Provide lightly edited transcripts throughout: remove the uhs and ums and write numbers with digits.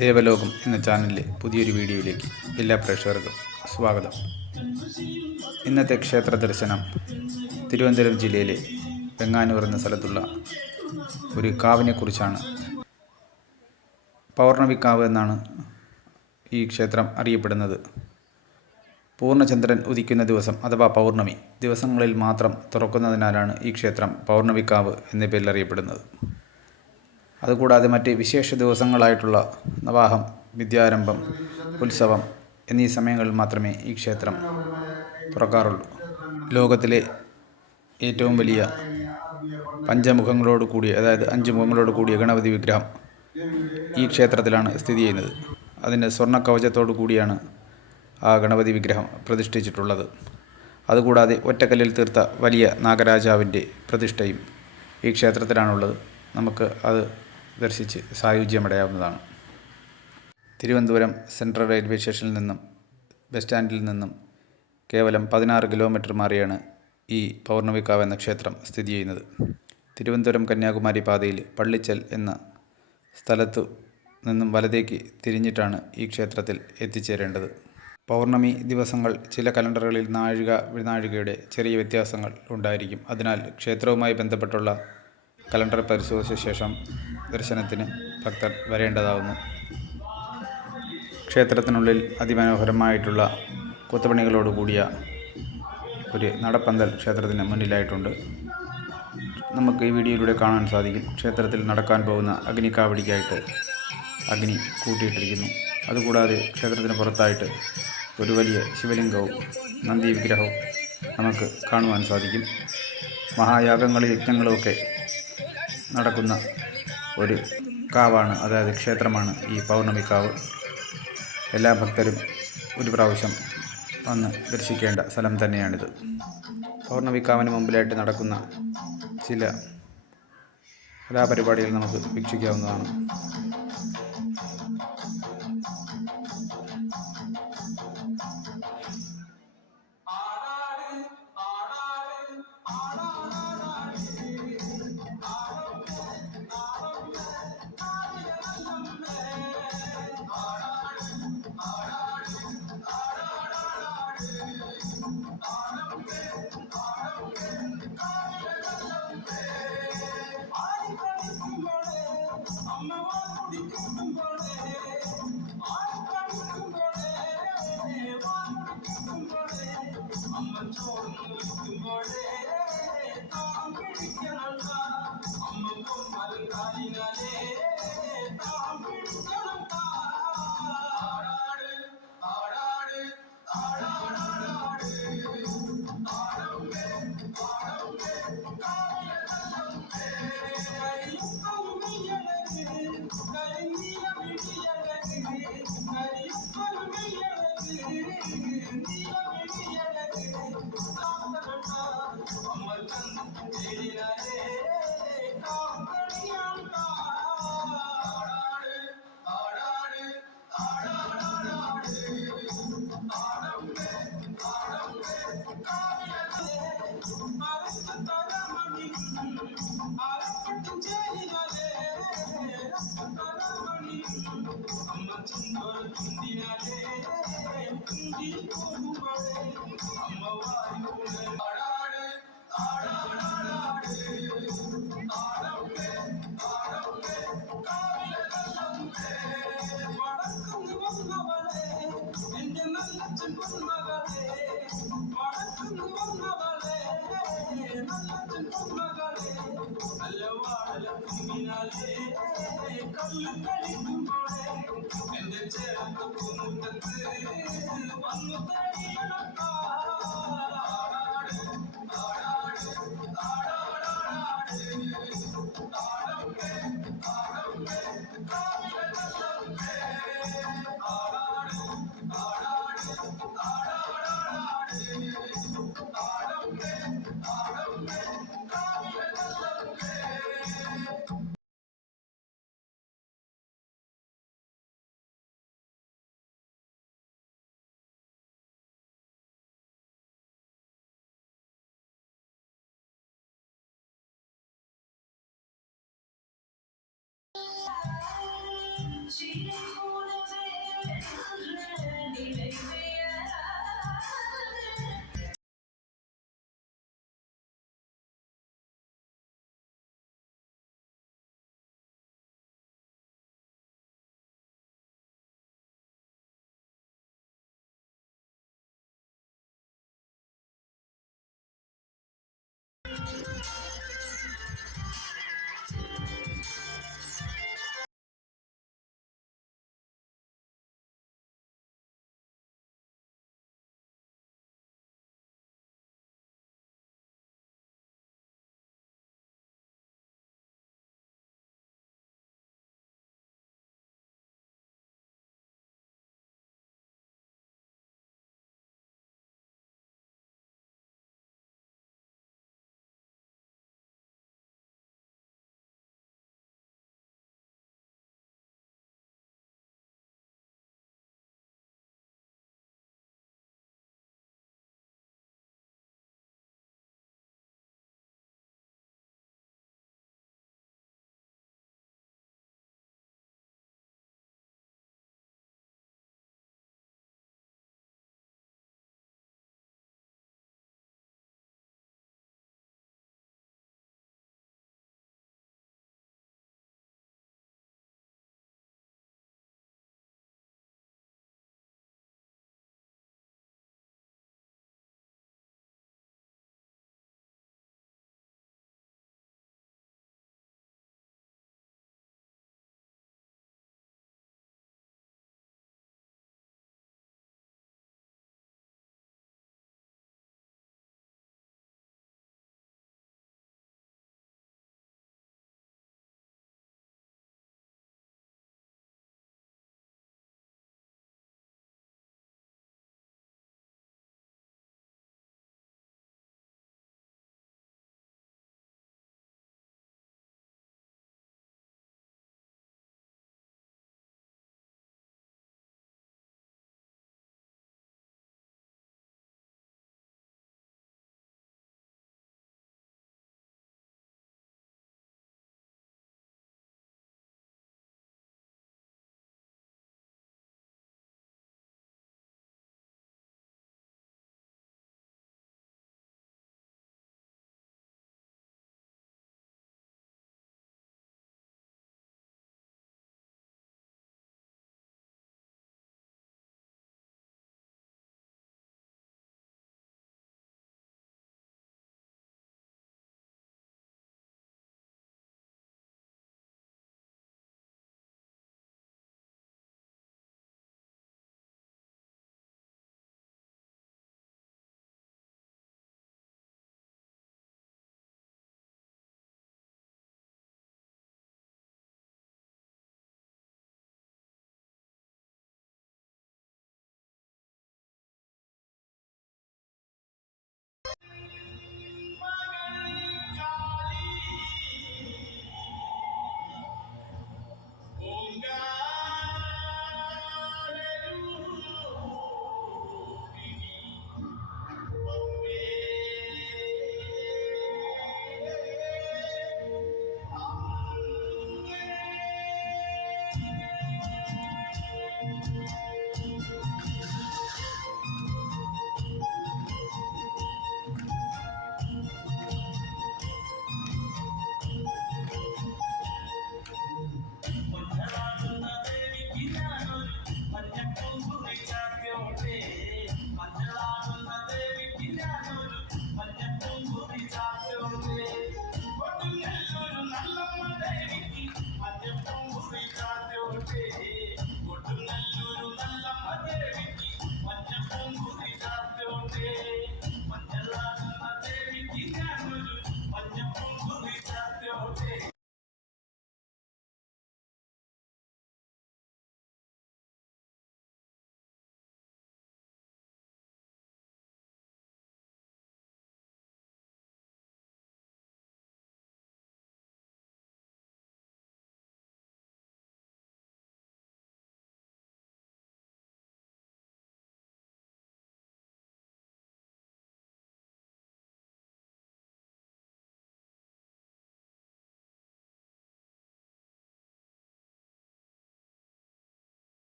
ദേവലോകം എന്ന ചാനലിലെ പുതിയൊരു വീഡിയോയിലേക്ക് എല്ലാ പ്രേക്ഷകർക്കും സ്വാഗതം. ഇന്നത്തെ ക്ഷേത്ര ദർശനം തിരുവനന്തപുരം ജില്ലയിലെ വെങ്ങാനൂർ എന്ന സ്ഥലത്തുള്ള ഒരു കാവിനെക്കുറിച്ചാണ്. പൗർണമിക്കാവ് എന്നാണ് ഈ ക്ഷേത്രം അറിയപ്പെടുന്നത്. പൂർണ്ണചന്ദ്രൻ ഉദിക്കുന്ന ദിവസം അഥവാ പൗർണമി ദിവസങ്ങളിൽ മാത്രം തുറക്കുന്നതിനാലാണ് ഈ ക്ഷേത്രം പൗർണമിക്കാവ് എന്ന പേരിൽ അറിയപ്പെടുന്നത്. അതുകൂടാതെ മറ്റ് വിശേഷ ദിവസങ്ങളായിട്ടുള്ള നവാഹം, വിദ്യാരംഭം, ഉത്സവം എന്നീ സമയങ്ങളിൽ മാത്രമേ ഈ ക്ഷേത്രം തുറക്കാറുള്ളൂ. ലോകത്തിലെ ഏറ്റവും വലിയ പഞ്ചമുഖങ്ങളോട് കൂടിയ, അതായത് 5 മുഖങ്ങളോട് കൂടിയ ഗണപതി വിഗ്രഹം ഈ ക്ഷേത്രത്തിലാണ് സ്ഥിതി ചെയ്യുന്നത്. അതിൻ്റെ സ്വർണ്ണ കവചത്തോടു കൂടിയാണ് ആ ഗണപതി വിഗ്രഹം പ്രതിഷ്ഠിച്ചിട്ടുള്ളത്. അതുകൂടാതെ ഒറ്റക്കല്ലിൽ തീർത്ത വലിയ നാഗരാജാവിൻ്റെ പ്രതിഷ്ഠയും ഈ ക്ഷേത്രത്തിലാണുള്ളത്. നമുക്ക് അത് ദർശിച്ച് സായുജ്യമടയാവുന്നതാണ്. തിരുവനന്തപുരം സെൻട്രൽ റെയിൽവേ സ്റ്റേഷനിൽ നിന്നും ബസ് സ്റ്റാൻഡിൽ നിന്നും കേവലം 16 കിലോമീറ്റർ മാറിയാണ് ഈ പൗർണമിക്കാവ് എന്ന ക്ഷേത്രം സ്ഥിതി ചെയ്യുന്നത്. തിരുവനന്തപുരം കന്യാകുമാരി പാതയിൽ പള്ളിച്ചൽ എന്ന സ്ഥലത്തു നിന്നും വലതേക്ക് തിരിഞ്ഞിട്ടാണ് ഈ ക്ഷേത്രത്തിൽ എത്തിച്ചേരേണ്ടത്. പൗർണമി ദിവസങ്ങൾ ചില കലണ്ടറുകളിൽ നാഴികയുടെ ചെറിയ വ്യത്യാസങ്ങൾ ഉണ്ടായിരിക്കും. അതിനാൽ ക്ഷേത്രവുമായി ബന്ധപ്പെട്ടുള്ള കലണ്ടർ പരിശോധിച്ച ശേഷം ദർശനത്തിന് ഭക്തർ വരേണ്ടതാകുന്നു. ക്ഷേത്രത്തിനുള്ളിൽ അതിമനോഹരമായിട്ടുള്ള കൊത്തുപണികളോട് കൂടിയ ഒരു നടപ്പന്തൽ ക്ഷേത്രത്തിന് മുന്നിലായിട്ടുണ്ട്. നമുക്ക് ഈ വീഡിയോയിലൂടെ കാണാൻ സാധിക്കും. ക്ഷേത്രത്തിൽ നടക്കാൻ പോകുന്ന അഗ്നിക്കാവടിക്കായിട്ട് അഗ്നി കൂട്ടിയിട്ടിരിക്കുന്നു. അതുകൂടാതെ ക്ഷേത്രത്തിന് പുറത്തായിട്ട് ഒരു വലിയ ശിവലിംഗവും നന്ദി വിഗ്രഹവും നമുക്ക് കാണുവാൻ സാധിക്കും. മഹായാഗങ്ങളും യജ്ഞങ്ങളുമൊക്കെ നടക്കുന്ന ഒരു കാവാണ്, അതായത് ക്ഷേത്രമാണ് ഈ പൗർണമിക്കാവ്. എല്ലാ ഭക്തരും ഒരു പ്രാവശ്യം വന്ന് ദർശിക്കേണ്ട സ്ഥലം തന്നെയാണിത്. പൗർണമിക്കാവിന് മുമ്പിലായിട്ട് നടക്കുന്ന ചില കലാപരിപാടികൾ നമുക്ക് വീക്ഷിക്കാവുന്നതാണ്.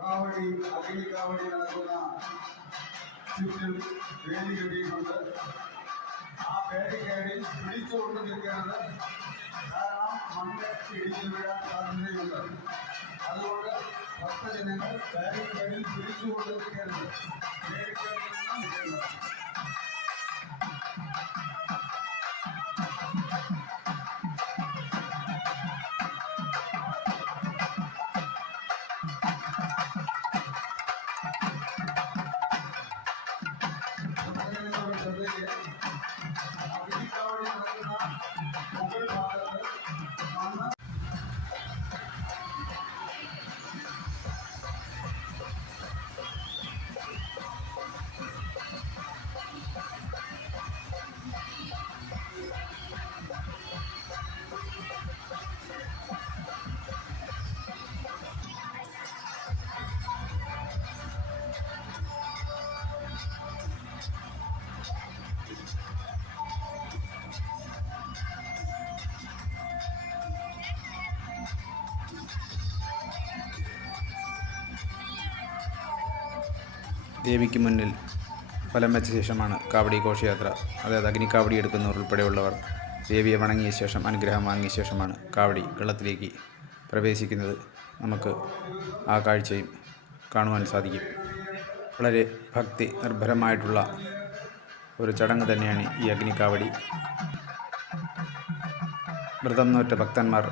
കാവടി അഗ്നി കാവടി നടക്കുന്ന ചുറ്റും വേലി കെട്ടിയിട്ടുണ്ട്. ആ ബാരിക്കേഡിൽ പിടിച്ചുകൊണ്ട് നിൽക്കുന്നത് കാരണം മണ്ണ് ഇടിച്ചു വീഴാൻ സാധ്യതയുണ്ട്. അതുകൊണ്ട് ഭക്തജനങ്ങൾ ബാരിക്കേഡിൽ പിടിച്ചുകൊണ്ട് നിൽക്കരുത്. ബാരിക്കേഡിൽ നിന്നും നിൽക്കുന്നത്. ദേവിക്ക് മുന്നിൽ ഫലം വെച്ച ശേഷമാണ് കാവടി ഘോഷയാത്ര. അതായത് അഗ്നിക്കാവടി എടുക്കുന്നവർ ഉൾപ്പെടെയുള്ളവർ ദേവിയെ വണങ്ങിയ ശേഷം അനുഗ്രഹം വാങ്ങിയ ശേഷമാണ് കാവടി വെള്ളത്തിലേക്ക് പ്രവേശിക്കുന്നത്. നമുക്ക് ആ കാഴ്ചയും കാണുവാൻ സാധിക്കും. വളരെ ഭക്തി നിർഭരമായിട്ടുള്ള ഒരു ചടങ്ങ് തന്നെയാണ് ഈ അഗ്നിക്കാവടി. വ്രതം നോറ്റ ഭക്തന്മാർ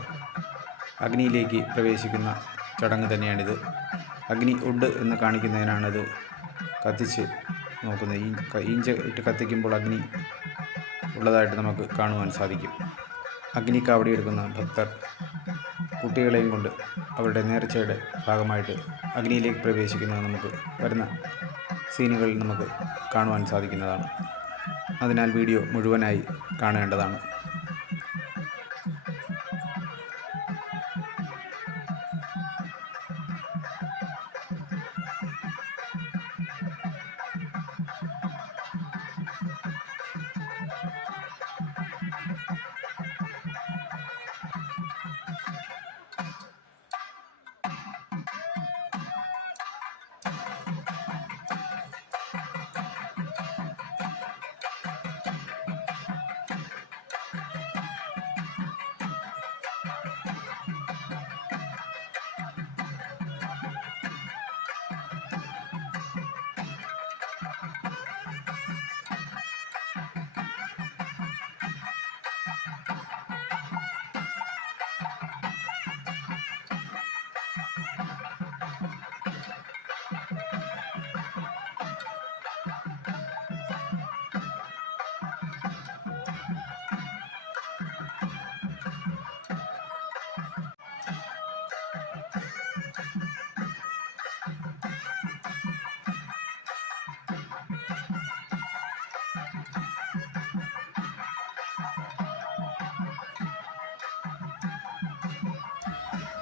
അഗ്നിയിലേക്ക് പ്രവേശിക്കുന്ന ചടങ്ങ് തന്നെയാണിത്. അഗ്നി ഉണ്ട് എന്ന് കാണിക്കുന്നതിനാണിത് കത്തിച്ച് നോക്കുന്നത്. ഈഞ്ച ഇട്ട് കത്തിക്കുമ്പോൾ അഗ്നി ഉള്ളതായിട്ട് നമുക്ക് കാണുവാൻ സാധിക്കും. അഗ്നിക്കാവടി എടുക്കുന്ന ഭക്തർ കുട്ടികളെയും കൊണ്ട് അവരുടെ നേർച്ചയുടെ ഭാഗമായിട്ട് അഗ്നിയിലേക്ക് പ്രവേശിക്കുന്നത് നമുക്ക് വരുന്ന സീനുകളിൽ നമുക്ക് കാണുവാൻ സാധിക്കുന്നതാണ്. അതിനാൽ വീഡിയോ മുഴുവനായി കാണേണ്ടതാണ്.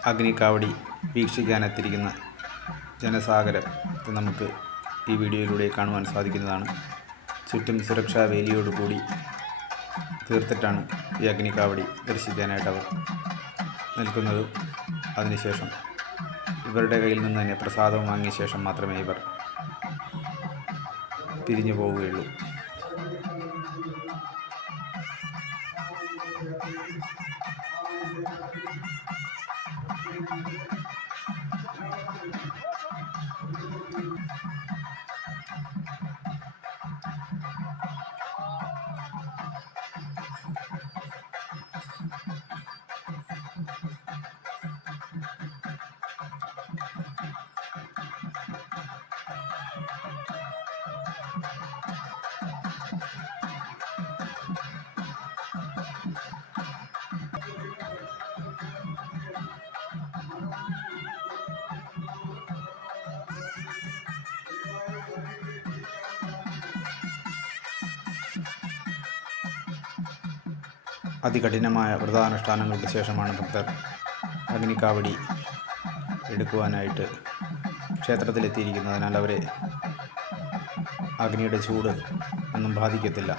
അഗ്നിക്കാവടി വീക്ഷിക്കാനെത്തിയിരിക്കുന്ന ജനസാഗരം നമുക്ക് ഈ വീഡിയോയിലൂടെ കാണുവാൻ സാധിക്കുന്നതാണ്. ചുറ്റും സുരക്ഷാ വേലിയോടുകൂടി തീർത്തിട്ടാണ് ഈ അഗ്നിക്കാവടി ദർശിക്കാനായിട്ട് അവർ നിൽക്കുന്നത്. അതിനുശേഷം ഇവരുടെ കയ്യിൽ നിന്ന് തന്നെ പ്രസാദം വാങ്ങിയ ശേഷം മാത്രമേ ഇവർ പിരിഞ്ഞു പോവുകയുള്ളൂ. അതികഠിനമായ വ്രതാനുഷ്ഠാനങ്ങൾക്ക് ശേഷമാണ് ഭക്തർ അഗ്നിക്കാവടി എടുക്കുവാനായിട്ട് ക്ഷേത്രത്തിലെത്തിയിരിക്കുന്നതിനാൽ അവരെ അഗ്നിയുടെ ചൂട് ഒന്നും ബാധിക്കത്തില്ല.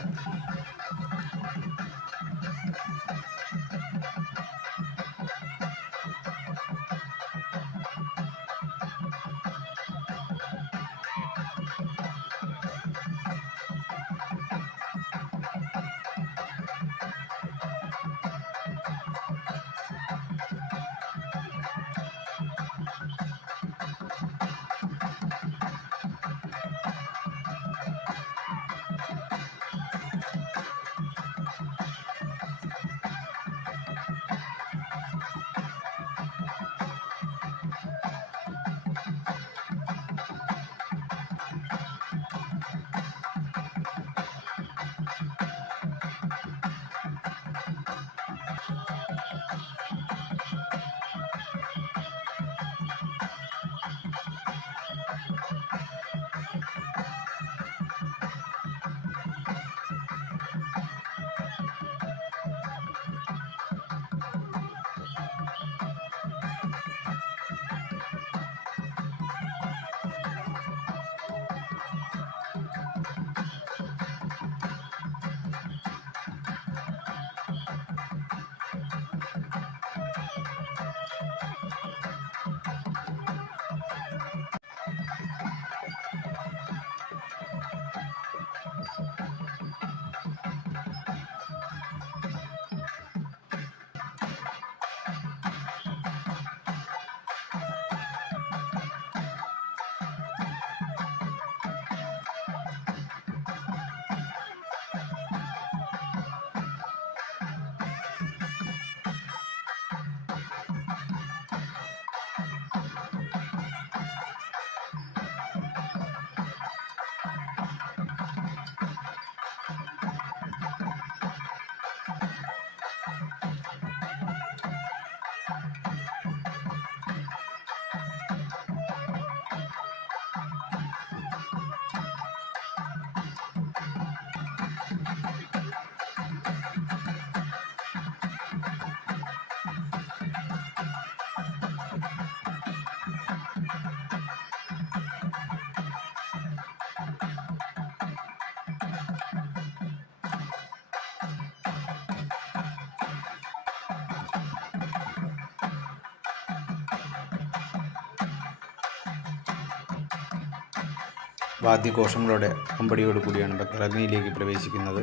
വാദ്യഘോഷങ്ങളോടെ അമ്പടിയോട് കൂടിയാണ് ഭക്തർ അഗ്നിയിലേക്ക് പ്രവേശിക്കുന്നത്.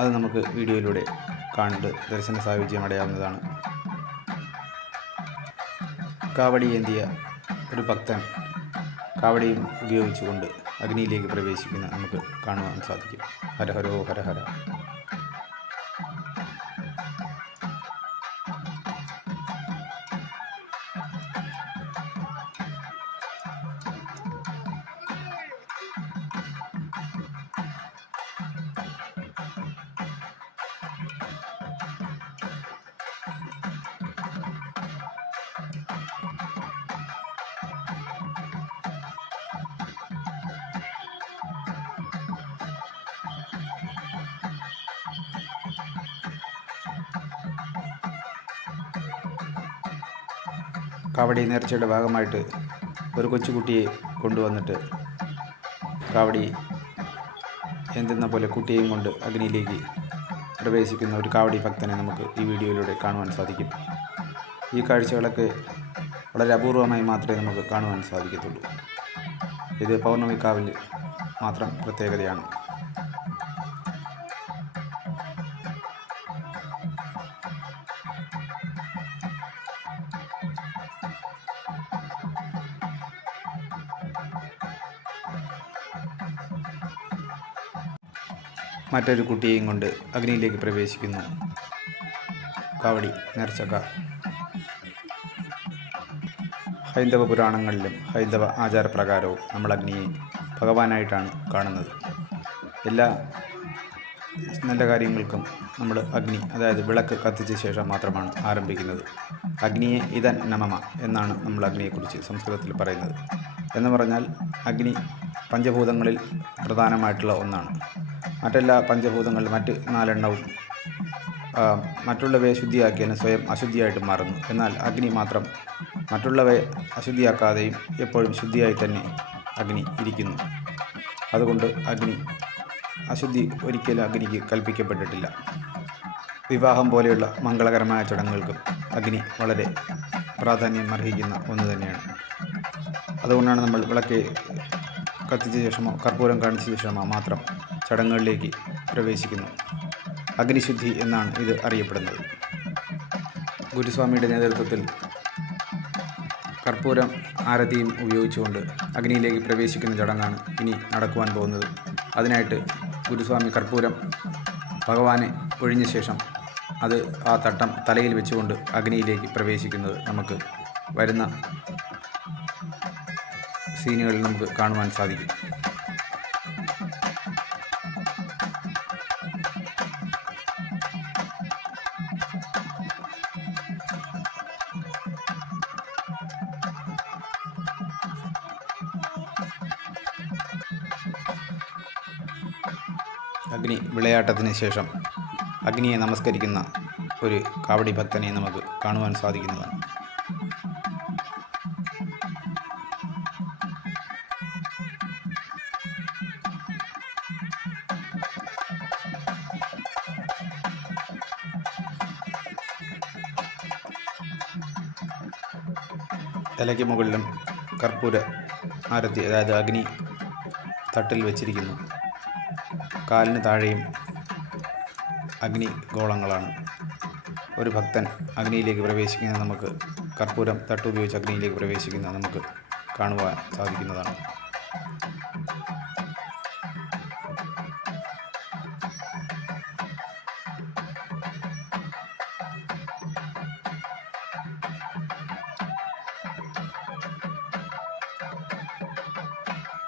അത് നമുക്ക് വീഡിയോയിലൂടെ കണ്ട് ദർശന സായുജ്യം അടയാവുന്നതാണ്. കാവടി ഏന്തിയ ഒരു ഭക്തൻ കാവടിയും ഉപയോഗിച്ചുകൊണ്ട് അഗ്നിയിലേക്ക് പ്രവേശിക്കുന്ന നമുക്ക് കാണുവാൻ സാധിക്കും. ഹരഹരോ ഹരഹര. കാവടി നേർച്ചയുടെ ഭാഗമായിട്ട് ഒരു കൊച്ചുകുട്ടിയെ കൊണ്ടുവന്നിട്ട് കാവടി എന്തെന്ന പോലെ കുട്ടിയെയും കൊണ്ട് അഗ്നിയിലേക്ക് പ്രവേശിക്കുന്ന ഒരു കാവടി ഭക്തനെ നമുക്ക് ഈ വീഡിയോയിലൂടെ കാണുവാൻ സാധിക്കും. ഈ കാഴ്ചകളൊക്കെ വളരെ അപൂർവമായി മാത്രമേ നമുക്ക് കാണുവാൻ സാധിക്കത്തുള്ളൂ. ഇത് പൗർണമിക്കാവിൽ മാത്രം പ്രത്യേകതയാണ്. മറ്റൊരു കുട്ടിയെയും കൊണ്ട് അഗ്നിയിലേക്ക് പ്രവേശിക്കുന്നു കാവടി നേർച്ചക്കാർ. ഹൈന്ദവ പുരാണങ്ങളിലും ഹൈന്ദവ ആചാരപ്രകാരവും നമ്മൾ അഗ്നിയെ ഭഗവാനായിട്ടാണ് കാണുന്നത്. എല്ലാ നല്ല കാര്യങ്ങൾക്കും നമ്മൾ അഗ്നി, അതായത് വിളക്ക് കത്തിച്ച ശേഷം മാത്രമാണ് ആരംഭിക്കുന്നത്. അഗ്നിയെ ഇതൻ നമമ എന്നാണ് നമ്മൾ അഗ്നിയെക്കുറിച്ച് സംസ്കൃതത്തിൽ പറയുന്നത്. എന്ന് പറഞ്ഞാൽ അഗ്നി പഞ്ചഭൂതങ്ങളിൽ പ്രധാനമായിട്ടുള്ള ഒന്നാണ്. മറ്റെല്ലാ പഞ്ചഭൂതങ്ങളിൽ മറ്റ് 4 എണ്ണവും മറ്റുള്ളവയെ ശുദ്ധിയാക്കിയാലും സ്വയം അശുദ്ധിയായിട്ട് മാറുന്നു. എന്നാൽ അഗ്നി മാത്രം മറ്റുള്ളവയെ അശുദ്ധിയാക്കാതെയും എപ്പോഴും ശുദ്ധിയായി തന്നെ അഗ്നി ഇരിക്കുന്നു. അതുകൊണ്ട് അശുദ്ധി ഒരിക്കലും അഗ്നിക്ക് കൽപ്പിക്കപ്പെട്ടിട്ടില്ല. വിവാഹം പോലെയുള്ള മംഗളകരമായ ചടങ്ങുകൾക്കും അഗ്നി വളരെ പ്രാധാന്യം അർഹിക്കുന്ന ഒന്ന് തന്നെയാണ്. അതുകൊണ്ടാണ് നമ്മൾ വിളക്ക് കത്തിച്ച ശേഷമോ കർപ്പൂരം കാണിച്ച ശേഷമോ മാത്രം ചടങ്ങുകളിലേക്ക് പ്രവേശിക്കുന്നു. അഗ്നിശുദ്ധി എന്നാണ് ഇത് അറിയപ്പെടുന്നത്. ഗുരുസ്വാമിയുടെ നേതൃത്വത്തിൽ കർപ്പൂരം ആരതിയും ഉപയോഗിച്ചുകൊണ്ട് അഗ്നിയിലേക്ക് പ്രവേശിക്കുന്ന ചടങ്ങാണ് ഇനി നടക്കുവാൻ പോകുന്നത്. അതിനായിട്ട് ഗുരുസ്വാമി കർപ്പൂരം ഭഗവാനെ ഒഴിഞ്ഞ ശേഷം ആ തട്ടം തലയിൽ വെച്ചുകൊണ്ട് അഗ്നിയിലേക്ക് പ്രവേശിക്കുന്നത് നമുക്ക് വരുന്ന സീനുകളിൽ നമുക്ക് കാണുവാൻ സാധിക്കും. അഗ്നി വിളയാട്ടത്തിന് ശേഷം അഗ്നിയെ നമസ്കരിക്കുന്ന ഒരു കാവടി ഭക്തനെ നമുക്ക് കാണുവാൻ സാധിക്കുന്നതാണ്. തലയ്ക്ക് മുകളിലും കർപ്പൂര ആരതി, അതായത് അഗ്നി തട്ടിൽ വെച്ചിരിക്കുന്നു. കാലിന് താഴെയും അഗ്നി ഗോളങ്ങളാണ്. ഒരു ഭക്തൻ അഗ്നിയിലേക്ക് പ്രവേശിക്കുന്നത് നമുക്ക് കർപ്പൂരം തട്ടുപയോഗിച്ച് അഗ്നിയിലേക്ക് പ്രവേശിക്കുന്നത് നമുക്ക് കാണുവാൻ സാധിക്കുന്നതാണ്.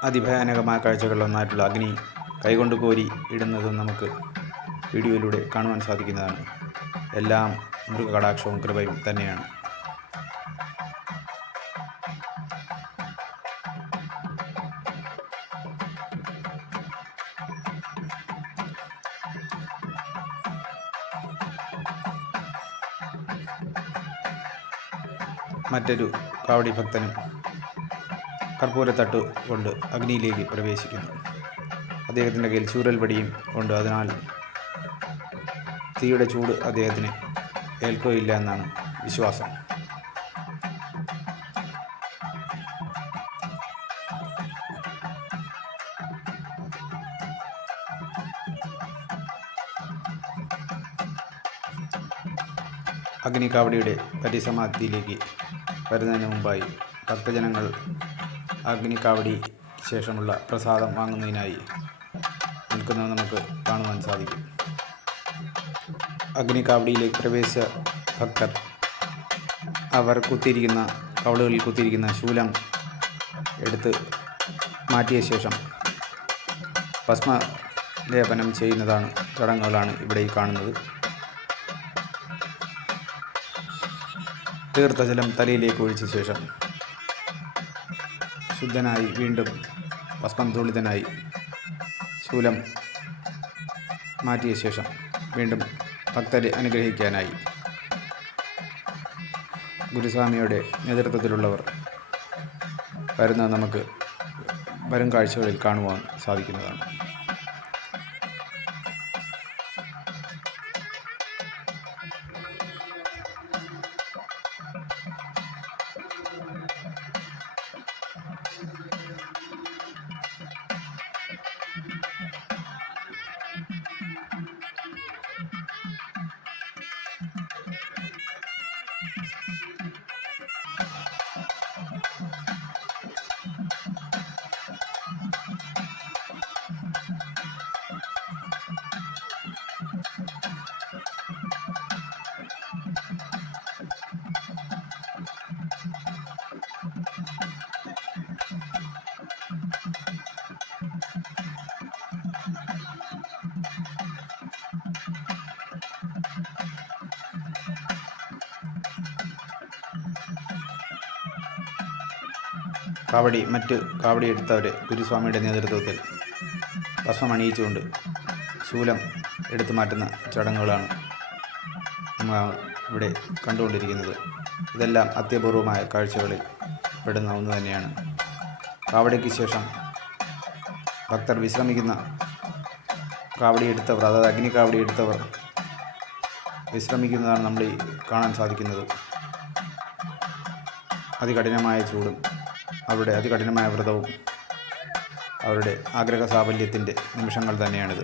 അതിഭയാനകമായ കാഴ്ചകളിലൊന്നായിട്ടുള്ള അഗ്നി കൈകൊണ്ട് കോരി ഇടുന്നതും നമുക്ക് വീഡിയോയിലൂടെ കാണുവാൻ സാധിക്കുന്നതാണ്. എല്ലാം മൃഗകടാക്ഷവും കൃപയും തന്നെയാണ്. മറ്റൊരു കാവടി ഭക്തനും കർപ്പൂരത്തട്ട് കൊണ്ട് അഗ്നിയിലേക്ക് പ്രവേശിക്കുന്നു. അദ്ദേഹത്തിൻ്റെ കയ്യിൽ ചൂരൽ വടിയും ഉണ്ട്. അതിനാൽ തീയുടെ ചൂട് അദ്ദേഹത്തിന് ഏൽക്കുകയില്ല എന്നാണ് വിശ്വാസം. അഗ്നികാവടിയുടെ പരിസമാപ്തിയിലേക്ക് വരുന്നതിന് മുമ്പായി ഭക്തജനങ്ങൾ അഗ്നികാവടി ശേഷമുള്ള പ്രസാദം വാങ്ങുന്നതിനായി നിൽക്കുന്നത് നമുക്ക് കാണുവാൻ സാധിക്കും. അഗ്നികാവടിയിലേക്ക് പ്രവേശിച്ച ഭക്തർ അവർ കവളുകളിൽ കുത്തിയിരിക്കുന്ന ശൂലം എടുത്ത് മാറ്റിയ ശേഷം ഭസ്മലേപനം ചെയ്യുന്നതാണ് ചടങ്ങുകളാണ് ഇവിടെ കാണുന്നത്. തീർത്ഥജലം തലയിലേക്ക് ഒഴിച്ച ശേഷം ശുദ്ധനായി വീണ്ടും ഭസ്മം തുളിതനായി ശൂലം മാറ്റിയ ശേഷം വീണ്ടും ഭക്തരെ അനുഗ്രഹിക്കാനായി ഗുരുസ്വാമിയുടെ നേതൃത്വത്തിലുള്ളവർ വരുന്നത് നമുക്ക് വരും കാഴ്ചകളിൽ കാണുവാൻ സാധിക്കുന്നതാണ്. മറ്റ് കാവടി എടുത്തവരെ ഗുരുസ്വാമിയുടെ നേതൃത്വത്തിൽ ഭസ്മം അണിയിച്ചുകൊണ്ട് ശൂലം എടുത്തു മാറ്റുന്ന ചടങ്ങുകളാണ് നമ്മൾ ഇവിടെ കണ്ടുകൊണ്ടിരിക്കുന്നത്. ഇതെല്ലാം അത്യപൂർവമായ കാഴ്ചകളിൽ പെടുന്ന ഒന്ന് തന്നെയാണ്. കാവടിക്ക് ശേഷം ഭക്തർ വിശ്രമിക്കുന്ന കാവടിയെടുത്തവർ, അതായത് അഗ്നിക്കാവടിയെടുത്തവർ വിശ്രമിക്കുന്നതാണ് നമ്മൾ ഈ കാണാൻ സാധിക്കുന്നത്. അതികഠിനമായ ചൂടും അവരുടെ അതികഠിനമായ വ്രതവും അവരുടെ ആഗ്രഹ സാഫല്യത്തിൻ്റെ നിമിഷങ്ങൾ തന്നെയാണിത്.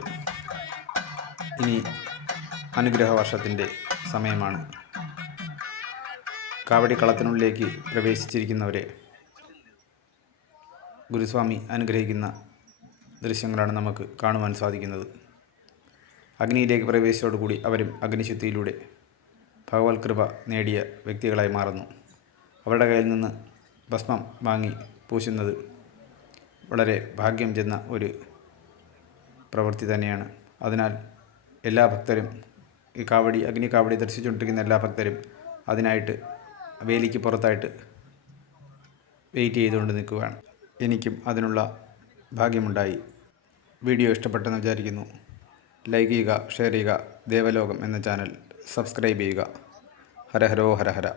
ഇനി അനുഗ്രഹ വർഷത്തിൻ്റെ സമയമാണ്. കാവടിക്കളത്തിനുള്ളിലേക്ക് പ്രവേശിച്ചിരിക്കുന്നവരെ ഗുരുസ്വാമി അനുഗ്രഹിക്കുന്ന ദൃശ്യങ്ങളാണ് നമുക്ക് കാണുവാൻ സാധിക്കുന്നത്. അഗ്നിയിലേക്ക് പ്രവേശിച്ചതോടുകൂടി അവരും അഗ്നിശുദ്ധിയിലൂടെ ഭഗവത് കൃപ നേടിയ വ്യക്തികളായി മാറുന്നു. അവരുടെ കയ്യിൽ നിന്ന് ഭസ്മം വാങ്ങി പൂശുന്നത് വളരെ ഭാഗ്യം ചെന്ന ഒരു പ്രവൃത്തി തന്നെയാണ്. അതിനാൽ എല്ലാ ഭക്തരും ഈ അഗ്നിക്കാവടി ദർശിച്ചുകൊണ്ടിരിക്കുന്ന എല്ലാ ഭക്തരും അതിനായിട്ട് വേലിക്ക് പുറത്തായിട്ട് വെയിറ്റ് ചെയ്തുകൊണ്ട് നിൽക്കുകയാണ്. എനിക്കും അതിനുള്ള ഭാഗ്യമുണ്ടായി. വീഡിയോ ഇഷ്ടപ്പെട്ടെന്ന് വിചാരിക്കുന്നു. ലൈക്ക് ചെയ്യുക, ഷെയർ ചെയ്യുക. ദേവലോകം എന്ന ചാനൽ സബ്സ്ക്രൈബ് ചെയ്യുക. ഹര ഹരോ ഹര ഹര.